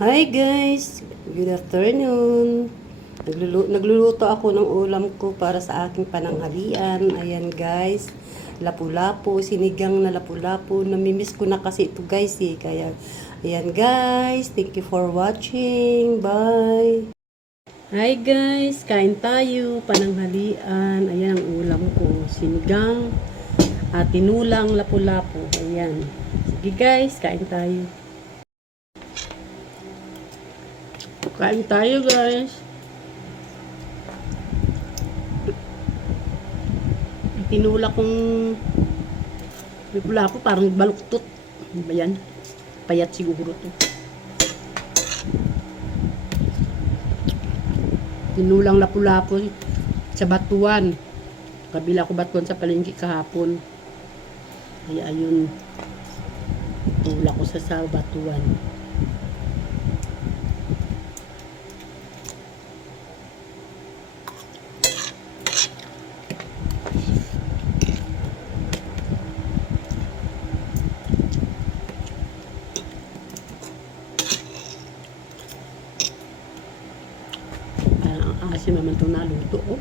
Hi guys! Good afternoon! Naglulu- nagluluto ako ng ulam ko para sa aking pananghalian. Ayan guys, lapu-lapu, sinigang na lapu-lapu. Namimiss ko na kasi ito guys eh. Kaya, ayan guys, thank you for watching. Bye! Hi guys, kain tayo, pananghalian. Ayan ang ulam ko, sinigang at tinulang lapu-lapu. Ayan. Sige guys, kain tayo. Kain tayo guys. Tinula kong lapu-lapu parang baluktot. Ano yan? Payat siguro to. Tinulang lapu-lapu sa batuan. Kabila ko batuan sa palengke kahapon. Kaya ayun. Tula ko sa sa batuan. Parang ang asim naluto ko.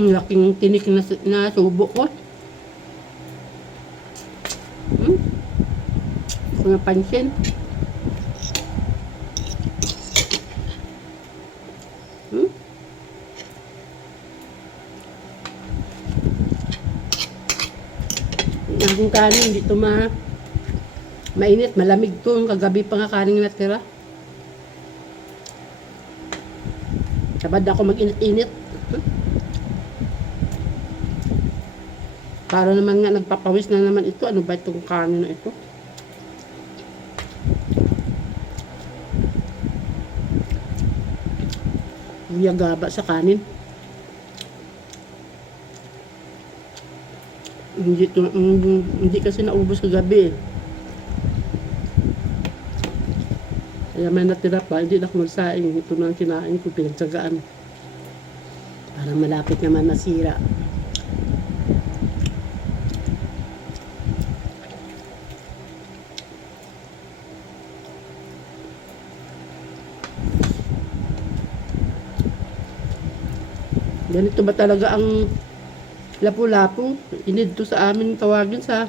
Ang laking tinik na, na subo ko. Kung napansin. Hmm? Ang kanin, hindi ito ma... Mainit, malamig to. Kagabi pa nga kanin natira. Sabad ako mag-init-init. Para naman nga nagpapawis na naman ito. Ano ba itong kanin na ito? Biyagaba sa kanin. Hindi, to, mm, hindi kasi naubos kagabi eh. Kaya may natira pa, hindi na ako magsaing. Ito na ang kinain ko, pinagtsagaan. Para malapit naman masira. Ganito ba talaga ang lapu-lapu? Inid to sa amin tawagin sa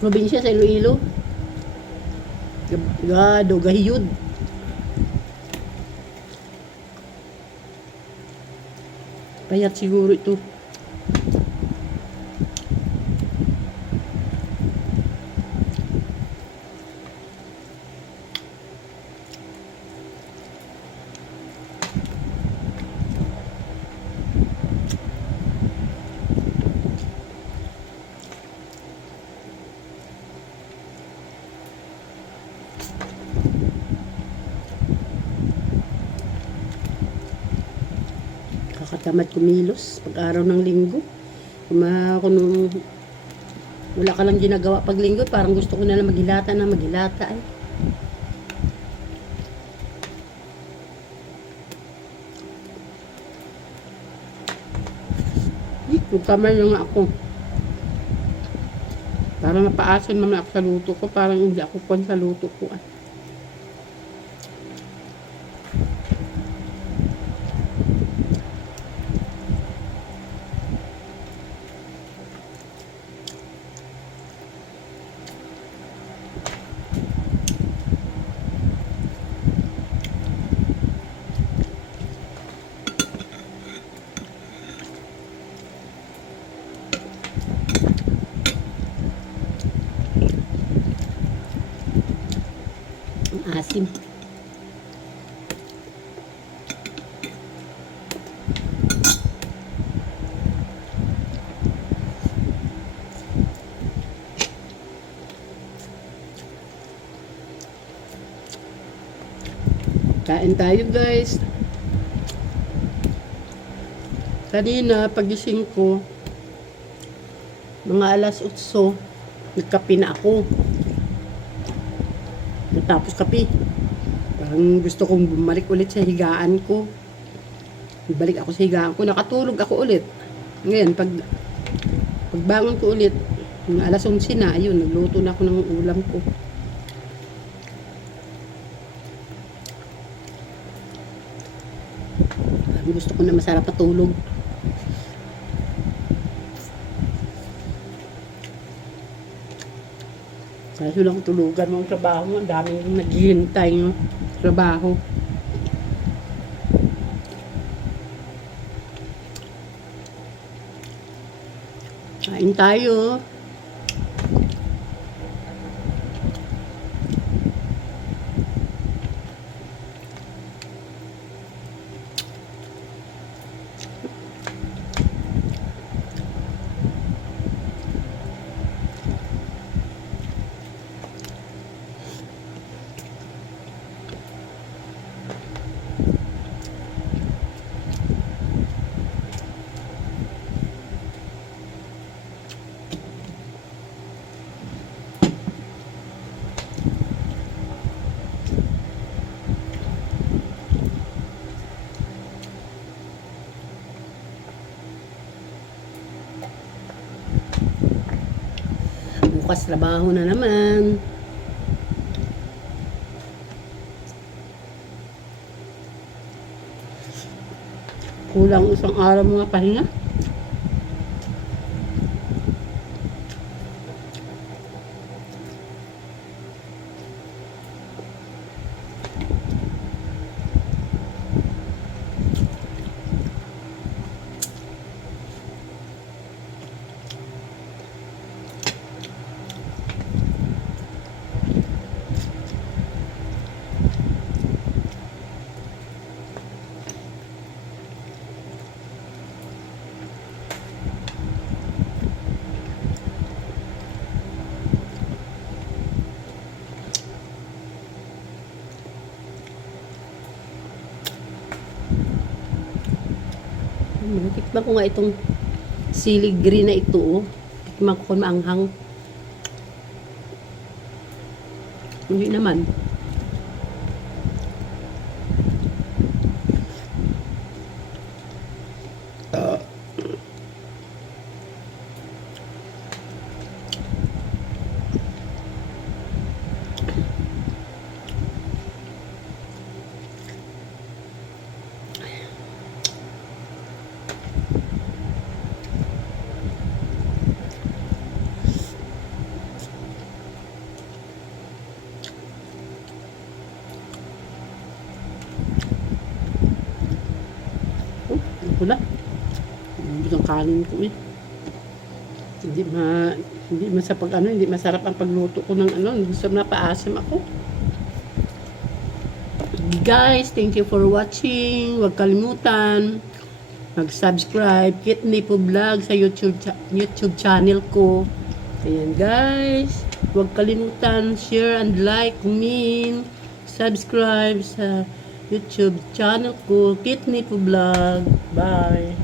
probinsya sa Iloilo. Gado, gahiyod. Payat siguro ito. Kakatamad kumilos pag araw ng linggo. Kuma, kung wala ka lang ginagawa pag linggo, parang gusto ko na lang maghilata na maghilata ay. Nagkamay lang ako. Para mapaasin naman ako sa luto ko, parang hindi ako kon sa luto ko. ah. Asim. Kain tayo guys. Kanina, pagising ko, mga alas 8, nagkape na ako. Natapos kape. Parang gusto kong bumalik ulit sa higaan ko. Balik ako sa higaan ko, nakatulog ako ulit. Ngayon, pag pagbangon ko ulit, alas 11 na, ayun, nagluto na ako ng ulam ko. Parang gusto ko na masarap patulog. Kaso lang tulugan mo ang trabaho. Ang daming naghihintay ng trabaho. Kain tayo. Bukas trabaho na naman. Kulang isang araw mga pahinga. Hmm, Tikman ko nga itong sili green na ito. Oh. Tikman ko kung maanghang. Hindi naman. Oh, ang pula. Ubus ang kanin ko eh. Hindi ma hindi masapag ano, hindi masarap ang pagluto ko ng ano, gusto na paasim ako. Guys, thank you for watching. Huwag kalimutan mag-subscribe Kitney po vlog sa YouTube YouTube channel ko. Ayan guys, huwag kalimutan share and like, comment, subscribe sa YouTube channel ko Kitney po vlog. Bye.